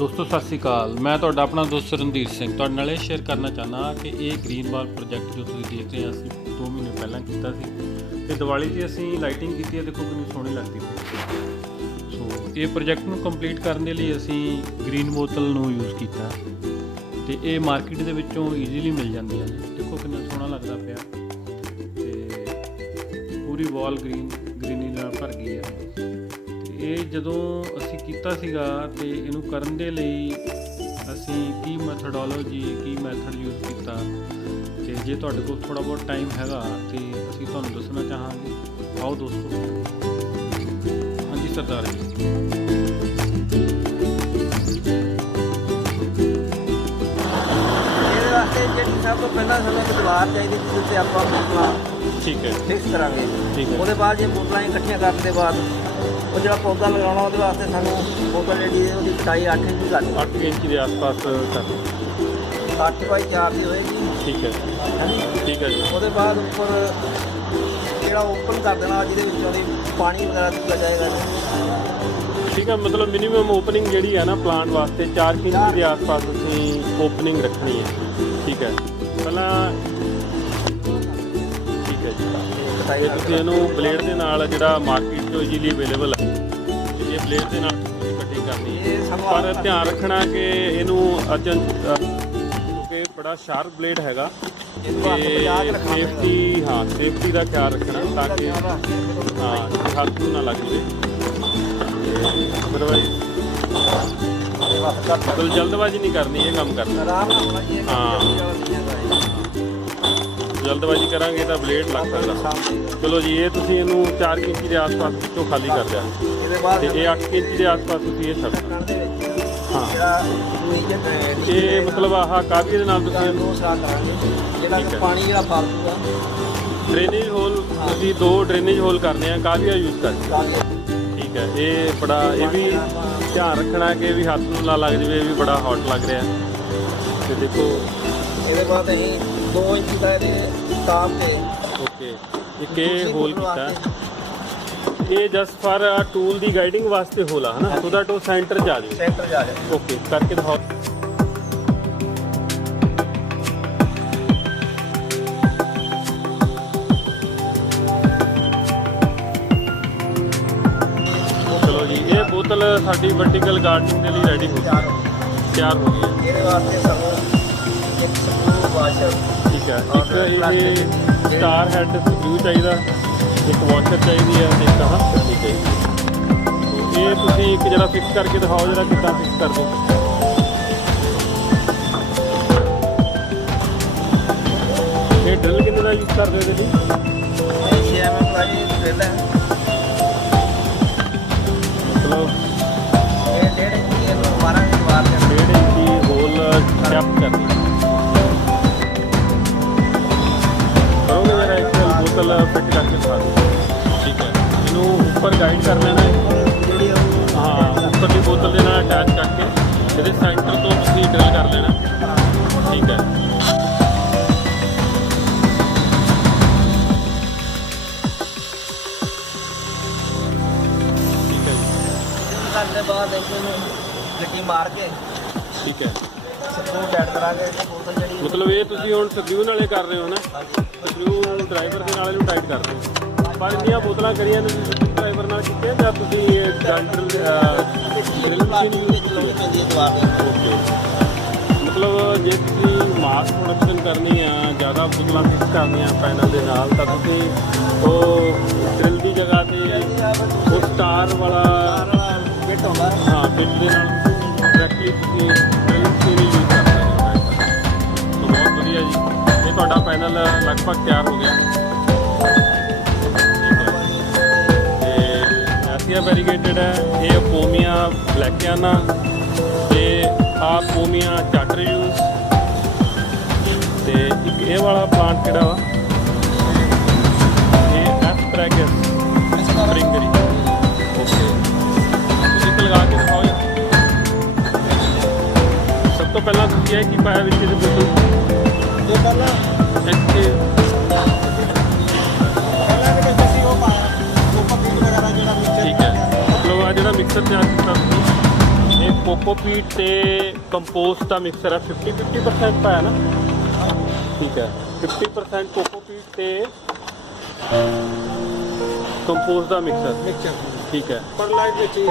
दोस्तों सत श्री अकाल। मैं ਤੁਹਾਡਾ ਆਪਣਾ ਦੋਸਤ ਰਣਧੀਰ ਸਿੰਘ ਤੁਹਾਡੇ ਨਾਲ ਇਹ ਸ਼ੇਅਰ ਕਰਨਾ ਚਾਹੁੰਦਾ ਕਿ ਇਹ ਗ੍ਰੀਨ ਵਾਲ ਪ੍ਰੋਜੈਕਟ ਜੋ ਤੁਸੀਂ ਦੇਖ ਰਹੇ ਹੋ ਅਸੀਂ 2 ਮਹੀਨੇ ਪਹਿਲਾਂ ਕੀਤਾ ਸੀ ਤੇ ਦੀਵਾਲੀ 'ਤੇ ਅਸੀਂ ਲਾਈਟਿੰਗ ਕੀਤੀ ਹੈ। ਦੇਖੋ ਕਿੰਨੀ ਸੋਹਣੀ ਲੱਗਦੀ ਪਈ। ਸੋ ਇਹ ਪ੍ਰੋਜੈਕਟ ਨੂੰ ਕੰਪਲੀਟ ਕਰਨ ਦੇ ਲਈ ਅਸੀਂ ਗ੍ਰੀਨ ਬੋਤਲ ਨੂੰ ਯੂਜ਼ ਕੀਤਾ ਤੇ ਇਹ ਮਾਰਕੀਟ ਦੇ ਵਿੱਚੋਂ ਈਜ਼ੀਲੀ ਮਿਲ ਜਾਂਦੀਆਂ ਨੇ। ਦੇਖੋ ਕਿੰਨਾ ਸੋਹਣਾ ਲੱਗਦਾ ਪਿਆ ਤੇ ਪੂਰੀ ਵਾਲ ਗ੍ਰੀਨਰੀ ਨਾਲ ਭਰ ਗਈ ਹੈ। ਇਹ ਜਦੋਂ ਅਸੀਂ ਕੀਤਾ ਸੀਗਾ ਤੇ ਇਹਨੂੰ ਕਰਨ ਦੇ ਲਈ ਅਸੀਂ ਕੀ ਮੈਥਡੋਲੋਜੀ ਕੀ ਮੈਥਡ ਯੂਜ਼ ਕੀਤਾ ਤੇ ਜੇ ਤੁਹਾਡੇ ਕੋਲ ਥੋੜ੍ਹਾ ਬਹੁਤ ਟਾਈਮ ਹੈਗਾ ਤੇ ਅਸੀਂ ਤੁਹਾਨੂੰ ਦੱਸਣਾ ਚਾਹਾਂਗੇ। ਆਓ ਦੋਸਤੋ। ਹਾਂਜੀ ਸਰਦਾਰ ਜੀ। ਇਹਦੇ ਵਾਸਤੇ ਜਿਹੜੀ ਸਭ ਤੋਂ ਪਹਿਲਾਂ ਸਾਨੂੰ ਇੱਕ ਦੀਵਾਰ ਚਾਹੀਦੀ ਜਿਸ ਉੱਤੇ ਆਪਾਂ ਬੋਤਲਾਂ ਠੀਕ ਹੈ ਫਿਕਸ ਕਰਾਂਗੇ। ਠੀਕ ਹੈ। ਉਹਦੇ ਬਾਅਦ ਜੇ ਬੋਤਲਾਂ ਇਕੱਠੀਆਂ ਕਰਨ ਦੇ ਬਾਅਦ ਉਹ ਜਿਹੜਾ ਪੌਦਾ ਲਗਾਉਣਾ ਉਹਦੇ ਵਾਸਤੇ ਸਾਨੂੰ ਬੋਤਲ ਜਿਹੜੀ ਉਹਦੀ ਕਟਾਈ 8 ਇੰਚ ਕਰਨੀ। 8 ਇੰਚ ਦੇ ਆਸ-ਪਾਸ ਕਰਨੀ। 8 ਬਾਈ 4 ਦੀ ਹੋਏਗੀ। ਠੀਕ ਹੈ ਹਾਂਜੀ ਠੀਕ ਹੈ ਜੀ। ਉਹਦੇ ਬਾਅਦ ਉੱਪਰ ਜਿਹੜਾ ਓਪਨ ਕਰ ਦੇਣਾ ਜਿਹਦੇ ਵਿੱਚੋਂ ਦੀ ਪਾਣੀ ਵਗੈਰਾ ਦਿੱਤਾ ਜਾਏਗਾ। ਠੀਕ ਹੈ, ਮਤਲਬ ਮਿਨੀਮਮ ਓਪਨਿੰਗ ਜਿਹੜੀ ਹੈ ਨਾ ਪਲਾਂਟ ਵਾਸਤੇ 4 ਇੰਚ ਦੇ ਆਸ-ਪਾਸ ਅਸੀਂ ਓਪਨਿੰਗ ਰੱਖਣੀ ਹੈ। ਠੀਕ ਹੈ ਪਹਿਲਾਂ ਠੀਕ ਹੈ ਜੀ। ਇਹ ਤੁਸੀਂ ਇਹਨੂੰ ਬਲੇਡ ਦੇ ਨਾਲ ਜਿਹੜਾ ਮਾਰਕੀਟ 'ਚੋਂ ਈਜ਼ੀਲੀ ਅਵੇਲੇਬਲ ਹੈ ਤੇ ਇਹ ਬਲੇਡ ਦੇ ਨਾਲ ਤੁਸੀਂ ਕਟਿੰਗ ਕਰਨੀ ਹੈ। ਪਰ ਧਿਆਨ ਰੱਖਣਾ ਕਿ ਇਹਨੂੰ ਕਿਉਂਕਿ ਬੜਾ ਸ਼ਾਰਪ ਬਲੇਡ ਹੈਗਾ ਤੇ ਸੇਫਟੀ ਸੇਫਟੀ ਦਾ ਖਿਆਲ ਰੱਖਣਾ ਤਾਂ ਕਿ ਹੱਥ ਨੂੰ ਨਾ ਲੱਗ ਜਾਵੇ। ਅਦਰਵਾਈਜ਼ ਬਿਲਕੁਲ ਜਲਦਬਾਜ਼ੀ ਨਹੀਂ ਕਰਨੀ ਇਹ ਕੰਮ ਕਰਨਾ। ਜਲਦਬਾਜ਼ੀ ਕਰਾਂਗੇ ਤਾਂ ਬਲੇਡ ਲੱਗ ਸਕਦਾ। ਚਲੋ ਜੀ ਇਹ ਤੁਸੀਂ ਇਹਨੂੰ 4 ਇੰਚ ਦੇ ਆਸ-ਪਾਸ ਵਿੱਚੋਂ ਖਾਲੀ ਕਰ ਦਿਆ ਤੇ ਇਹ 8 ਇੰਚ ਦੇ ਆਸ-ਪਾਸ ਤੁਸੀਂ ਇਹ ਛੱਡ ਇਹ ਮਤਲਬ ਆਹ ਕਾਵੀ ਦੇ ਨਾਲ ਤੁਸੀਂ ਇਹਨੂੰ ਪਾਣੀ ਜਿਹੜਾ ਫਾਲਤੂ ਆ ਡਰੇਨੇਜ ਹੋਲ ਤੁਸੀਂ 2 ਡਰੇਨੇਜ ਹੋਲ ਕਰਨੇ ਆ ਕਾਵੀਆ ਯੂਜ਼ ਕਰਕੇ। ਠੀਕ ਹੈ। ਇਹ ਬੜਾ ਇਹ ਵੀ ਧਿਆਨ ਰੱਖਣਾ ਕਿ ਵੀ ਹੱਥ ਨੂੰ ਨਾ ਲੱਗ ਜਾਵੇ। ਵੀ ਬੜਾ ਹੌਟ ਲੱਗ ਰਿਹਾ ਤੇ ਦੇਖੋ ਇਹਦੇ ਬਾਅਦ ਅਸੀਂ 2 ਇੰਚ ਦਾ ਇਹਦੇ ਟਾਪ ਤੇ ਓਕੇ ਇੱਕ ਇਹ ਹੋਲ ਕੀਤਾ। ਇਹ just for tool the guiding ਵਾਸਤੇ ਹੋਲ ਆ ਹਨਾ ਸੋ ਦੈਟ ਉਹ ਸੈਂਟਰ 'ਚ ਆ ਜਾਵੇ। ਸੈਂਟਰ 'ਚ ਆ ਜਾਵੇ। ਓਕੇ ਕਰਕੇ ਦਿਖਾਓ। ਚਲੋ ਜੀ ਇਹ ਬੋਤਲ ਸਾਡੀ ਵਰਟੀਕਲ ਗਾਰਡਨਿੰਗ ਦੇ ਲਈ ਰੈਡੀ ਹੋ ਗਈ ਤਿਆਰ ਹੋ ਗਈ ਹੈ। ਇਹਦੇ ਵਾਸਤੇ ਸਾਨੂੰ ਇੱਕ ਸਕਰੂ ਵਾਸ਼ਰ ਠੀਕ ਹੈ। ਇੱਕ ਇਹ ਸਟਾਰ ਹੈਡ ਸਕਰੂ ਚਾਹੀਦਾ, ਇੱਕ ਵਾਸ਼ਰ ਚਾਹੀਦੀ ਹੈ ਤੇ ਇੱਕ ਆਹ ਪੱਟੀ ਚਾਹੀਦੀ। ਇਹ ਤੁਸੀਂ ਇੱਕ ਜਰਾ ਫਿਕਸ ਕਰਕੇ ਦਿਖਾਓ ਜਰਾ ਕਿੱਦਾਂ ਫਿਕਸ ਕਰਦੇ। ਇਹ ਡਰਿਲ ਕਿੰਨੇ ਦਾ ਯੂਜ਼ ਕਰਦੇ ਹੋ ਜੀ? 6 mm ਵਾਲੀ ਡਰਿਲ ਹੈ। ਮਤਲਬ ਇਹ 1.5 ਇੰਚ ਦੀ ਇਹਨੂੰ ਮਾਰਾਂਗੇ ਦੀਵਾਰ ਦੇ 1.5 ਇੰਚ ਦੀ ਹੋਲ ਡੈਪਥ ਕਰਨੀ। ਕਰੋਗੇ ਜਰਾ ਇੱਕ ਬੋਤਲ ਫਿੱਟ ਕਰਕੇ ਦਿਖਾ ਦਿਓ। ਠੀਕ ਹੈ। ਇਹਨੂੰ ਉੱਪਰ ਗਾਈਡ ਕਰ ਲੈਣਾ ਹੈ। ਜਿਹੜੀ ਉੱਪਰਲੀ ਬੋਤਲ ਦੇ ਨਾਲ ਅਟੈਚ ਕਰਕੇ ਇਹਦੇ ਸੈਂਟਰ ਤੋਂ ਤੁਸੀਂ ਡਰਿਲ ਕਰ ਲੈਣਾ। ਠੀਕ ਹੈ। ਠੀਕ ਹੈ ਜੀ। ਕਰਨ ਦੇ ਬਾਅਦ ਇਹਨੂੰ ਗੱਡੀ ਮਾਰ ਕੇ ਠੀਕ ਹੈ। ਸਕਰੂ ਟਾਈਟ ਕਰਾਂਗੇ ਤੇ ਬੋਤਲ ਜਿਹੜੀ ਮਤਲਬ ਇਹ ਤੁਸੀਂ ਹੁਣ ਸਕਰੂ ਨਾਲੇ ਕਰ ਰਹੇ ਹੋ ਨਾ ਸਕਰੂ ਡਰਾਈਵਰ ਦੇ ਨਾਲ ਇਹਨੂੰ ਟਾਈਟ ਕਰ ਰਹੇ ਹੋ। ਪਰ ਇੰਨੀਆਂ ਬੋਤਲਾਂ ਕਰੀਆਂ ਨੇ ਤੁਸੀਂ ਡਰਾਈਵਰ ਨਾਲ ਕੀਤੀਆਂ ਜਾਂ ਤੁਸੀਂ ਇਹ ਡਰਿਲ ਮਸ਼ੀਨ ਯੂਜ਼ ਚਲਾਉਣੀ ਪੈਂਦੀ ਹੈ ਦੀਵਾਰ ਦੇ। ਓਕੇ ਮਤਲਬ ਜੇ ਤੁਸੀਂ ਮਾਸ ਪ੍ਰੋਡਕਸ਼ਨ ਕਰਨੀ ਆ ਜ਼ਿਆਦਾ ਬੋਤਲਾਂ ਫਿਕਸ ਕਰਨੀਆਂ ਪੈਨਲ ਦੇ ਨਾਲ ਤਾਂ ਤੁਸੀਂ ਉਹ ਡਰਿਲ ਦੀ ਜਗ੍ਹਾ 'ਤੇ ਉਹ ਸਟਾਰ ਵਾਲਾ ਫਿੱਟ ਹੁੰਦਾ ਬਿੱਟ ਦੇ ਨਾਲ ਡਾਇਰੈਕਟਲੀ ਤੁਸੀਂ ਡਰਿਲ ਮਸ਼ੀਨ ਯੂਜ਼ ਕਰ ਸਕਦੇ ਹੋ। ਬਹੁਤ ਵਧੀਆ ਜੀ। ਇਹ ਤੁਹਾਡਾ ਪੈਨਲ ਲਗਭਗ ਤਿਆਰ ਹੋ ਗਿਆ। ਐਸੀਆ ਵੈਰੀਗੇਟਡ ਹੈ। ਇਹ ਪੋਮੀਆ ਬਲੈਕਿਆਨਾ ਤੇ ਆ ਪੋਮੀਆ ਚਾਟਰ ਯੂਜ਼ ਤੇ ਇੱਕ ਇਹ ਵਾਲਾ ਪਲਾਂਟ ਕਿਹੜਾ ਵਾ ਇਹ ਐਸਪਰੈਗਸ ਸਪਰਿੰਗਰੀ। ਓਕੇ ਤੁਸੀਂ ਇੱਕ ਲਗਾ ਕੇ ਦਿਖਾਓ ਜੀ। ਸਭ ਤੋਂ ਪਹਿਲਾਂ ਤੁਸੀਂ ਇਹ ਕੀ ਪਾਇਆ ਵਿੱਚ ਇਹਦੇ ਬਿਲਕੁਲ ਇਹ ਪਹਿਲਾਂ ਇੱਥੇ ਅਸੀਂ ਉਹ ਪਾਇਆ ਉਹ ਪੱਤੀ ਵਗੈਰਾ ਜਿਹੜਾ ਠੀਕ ਹੈ। ਮਤਲਬ ਆ ਜਿਹੜਾ ਮਿਕਸਰ ਤਿਆਰ ਕੀਤਾ ਤੁਸੀਂ ਇਹ ਕੋਕੋਪੀਟ ਤੇ ਕੰਪੋਸਟ ਦਾ ਮਿਕਸਚਰ ਹੈ 50% ਪਾਇਆ ਨਾ ਠੀਕ ਹੈ 50% ਕੋਕੋਪੀਟ ਤੇ ਕੰਪੋਸਟ ਦਾ ਮਿਕਸਚਰ ਠੀਕ ਹੈ ਪਰਲਾਈਟ ਵਿੱਚ ਹੀ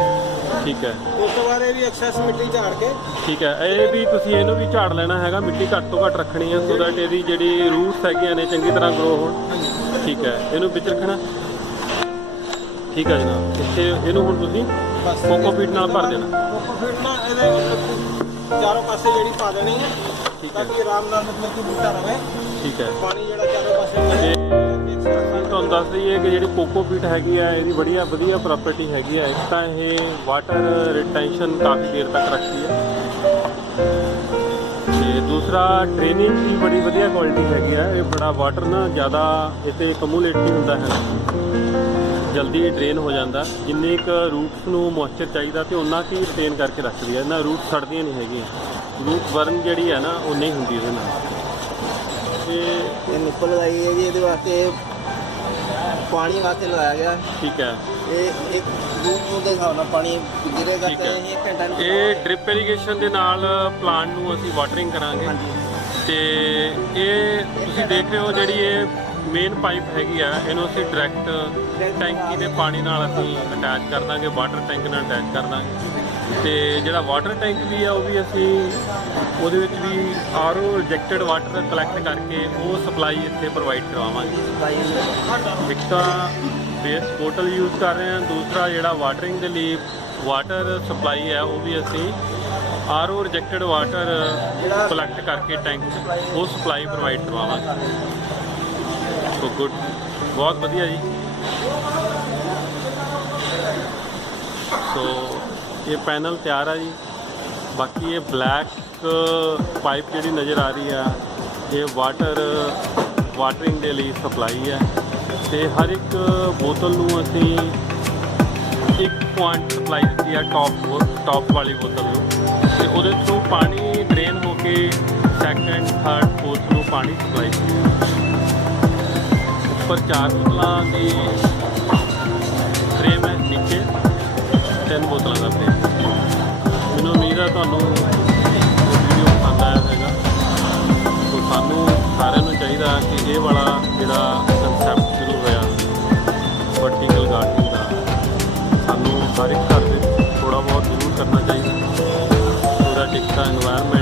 ਠੀਕ ਹੈ ਉਸ ਤੋਂ ਬਾਅਦ ਇਹਦੀ ਐਕਸੈਸ ਮਿੱਟੀ ਝਾੜ ਕੇ ਠੀਕ ਹੈ ਇਹ ਵੀ ਤੁਸੀਂ ਇਹਨੂੰ ਵੀ ਝਾੜ ਲੈਣਾ ਹੈਗਾ ਮਿੱਟੀ ਘੱਟ ਤੋਂ ਘੱਟ ਰੱਖਣੀ ਹੈ ਸੋ ਦੈਟ ਇਹਦੀ ਜਿਹੜੀ ਰੂਟਸ ਹੈਗੀਆਂ ਨੇ ਚੰਗੀ ਤਰ੍ਹਾਂ ਗਰੋ ਹੋਣ ਠੀਕ ਹੈ ਇਹਨੂੰ ਵਿੱਚ ਰੱਖਣਾ ਠੀਕ ਹੈ ਜਨਾਬ ਇੱਥੇ ਇਹਨੂੰ ਹੁਣ ਤੁਸੀਂ ਕੋਕੋਪੀਟ ਨਾਲ ਭਰ ਦੇਣਾ ਕੋਕੋਪੀਟ ਨਾਲ ਇਹਦੇ ਚਾਰੋਂ ਪਾਸੇ ਜਿਹੜੀ ਪਾ ਦੇਣੀ ਹੈ ਠੀਕ ਹੈ ਤਾਂ ਕਿ ਆਰਾਮ ਨਾਲ ਮਤਲਬ ਕਿ ਬੂਟਾ ਰਵੇ ਠੀਕ ਹੈ ਪਾਣੀ ਜਿਹੜਾ ਚਾਰੋਂ ਪਾਸੇ ਤੁਹਾਨੂੰ ਦੱਸ ਦਈਏ ਕਿ ਜਿਹੜੀ ਕੋਕੋਪੀਟ ਹੈਗੀ ਆ ਇਹਦੀ ਵਧੀਆ ਪ੍ਰੋਪਰਟੀ ਹੈਗੀ ਆ ਇੱਕ ਤਾਂ ਇਹ ਵਾਟਰ ਰਿਟੈਂਸ਼ਨ ਕਾਫੀ ਦੇਰ ਤੱਕ ਰੱਖਦੀ ਹੈ ਤੇ ਦੂਸਰਾ ਡਰੇਨੇਜ ਦੀ ਬੜੀ ਵਧੀਆ ਕੁਆਲਿਟੀ ਹੈਗੀ ਆ ਇਹ ਬੜਾ ਵਾਟਰ ਨਾ ਜ਼ਿਆਦਾ ਇੱਥੇ ਕਮੂਲੇਟ ਨਹੀਂ ਹੁੰਦਾ ਹੈ ਜਲਦੀ ਡਰੇਨ ਹੋ ਜਾਂਦਾ ਜਿੰਨੇ ਇੱਕ ਰੂਟਸ ਨੂੰ ਮੋਇਸਚਰ ਚਾਹੀਦਾ ਤੇ ਉਹਨਾਂ ਕੀ ਰਿਟੇਨ ਕਰਕੇ ਰੱਖਦੀ ਹੈ ਇਹਨਾਂ ਰੂਟ ਸੜਦੀਆਂ ਨਹੀਂ ਹੈਗੀਆਂ ਰੂਟ ਬਰਨ ਜਿਹੜੀ ਹੈ ਨਾ ਉਹ ਨਹੀਂ ਹੁੰਦੀ ਇਹਦੇ ਨਾਲ ਇਹ ਨਿੱਪਲ ਲਗਾਈ ਹੈ ਜੀ ਇਹਦੇ ਵਾਸਤੇ ਪਾਣੀ ਵਾਸਤੇ ਲਗਾਇਆ ਗਿਆ ਠੀਕ ਹੈ ਇਹ ਇੱਕ ਰੂਟ ਦੇ ਹਿਸਾਬ ਨਾਲ ਪਾਣੀ ਗਿਰੇਗਾ ਠੀਕ ਤੇ ਹੈ। ਇਹ 1 ਘੰਟਾ ਨੂੰ ਇਹ ਡ੍ਰਿਪ ਇਰੀਗੇਸ਼ਨ ਦੇ ਨਾਲ ਪਲਾਂਟ ਨੂੰ ਅਸੀਂ ਵਾਟਰਿੰਗ ਕਰਾਂਗੇ ਹਾਂਜੀ ਤੇ ਇਹ ਤੁਸੀਂ ਦੇਖ ਰਹੇ ਹੋ ਜਿਹੜੀ ਇਹ ਮੇਨ ਪਾਈਪ ਹੈਗੀ ਆ ਇਹਨੂੰ ਅਸੀਂ ਡਾਇਰੈਕਟ ਟੈਂਕੀ ਦੇ ਪਾਣੀ ਨਾਲ ਅਸੀਂ ਅਟੈਚ ਕਰ ਦਾਂਗੇ ਵਾਟਰ ਟੈਂਕ ਨਾਲ ਅਟੈਚ ਕਰ ਦਾਂਗੇ ਤੇ ਜਿਹੜਾ ਵਾਟਰ ਟੈਂਕ ਵੀ ਆ ਉਹ ਵੀ ਅਸੀਂ ਉਹਦੇ ਵਿੱਚ ਵੀ ਆਰਓ ਰਿਜੈਕਟਡ ਵਾਟਰ ਕਲੈਕਟ ਕਰਕੇ ਉਹ ਸਪਲਾਈ ਇੱਥੇ ਪ੍ਰੋਵਾਈਡ ਕਰਵਾਵਾਂਗੇ ਇੱਕ ਤਾਂ ਬੇਸ ਬੋਟਲ ਯੂਜ਼ ਕਰ ਰਹੇ ਹਾਂ ਦੂਸਰਾ ਜਿਹੜਾ ਵਾਟਰਿੰਗ ਦੇ ਲਈ ਵਾਟਰ ਸਪਲਾਈ ਹੈ ਉਹ ਵੀ ਅਸੀਂ ਆਰਓ ਰਿਜੈਕਟਡ ਵਾਟਰ ਕਲੈਕਟ ਕਰਕੇ ਟੈਂਕ 'ਚ ਉਹ ਸਪਲਾਈ ਪ੍ਰੋਵਾਈਡ ਕਰਵਾਵਾਂਗੇ ਸੋ ਗੁੱਡ ਬਹੁਤ ਵਧੀਆ ਜੀ ਸੋ ਇਹ ਪੈਨਲ ਤਿਆਰ ਆ ਜੀ ਬਾਕੀ ਇਹ ਬਲੈਕ ਪਾਈਪ ਜਿਹੜੀ ਨਜ਼ਰ ਆ ਰਹੀ ਆ ਇਹ ਵਾਟਰਿੰਗ ਦੇ ਲਈ ਸਪਲਾਈ ਹੈ ਤੇ ਹਰ ਇੱਕ ਬੋਤਲ ਨੂੰ ਅਸੀਂ 1 ਪੁਆਇੰਟ ਸਪਲਾਈ ਦਿੱਤੀ ਆ ਟੌਪ ਵਾਲੀ ਬੋਤਲ ਨੂੰ ਤੇ ਉਹਦੇ ਥਰੂ ਪਾਣੀ ਡਰੇਨ ਹੋ ਕੇ ਸੈਕੰਡ ਥਰਡ ਫੋਰਥ ਨੂੰ ਪਾਣੀ ਸਪਲਾਈ ਉੱਪਰ 4 ਬੋਤਲਾਂ ਦੀ ਫਰੇਮ ਹੈ ਨੀਚੇ 3 ਬੋਤਲਾਂ ਦਾ ਫਰੇਮ ਮੈਨੂੰ ਉਮੀਦ ਹੈ ਤੁਹਾਨੂੰ ਵੀਡੀਓ ਪਸੰਦ ਆਇਆ ਹੋਵੇਗਾ ਸੋ ਸਾਨੂੰ ਸਾਰਿਆਂ ਨੂੰ ਚਾਹੀਦਾ ਕਿ ਇਹ ਵਾਲਾ ਜਿਹੜਾ ਕਨਸੈਪਟ ਸ਼ੁਰੂ ਹੋਇਆ ਵਰਟੀਕਲ ਗਾਰਡਨਿੰਗ ਦਾ ਸਾਨੂੰ ਹਰ ਇੱਕ ਘਰ ਵਿੱਚ ਥੋੜ੍ਹਾ ਬਹੁਤ ਜ਼ਰੂਰ ਕਰਨਾ ਚਾਹੀਦਾ ਸੋ ਦੈਟ ਇੱਕ ਤਾਂ ਇਨਵਾਇਰਨਮੈਂਟ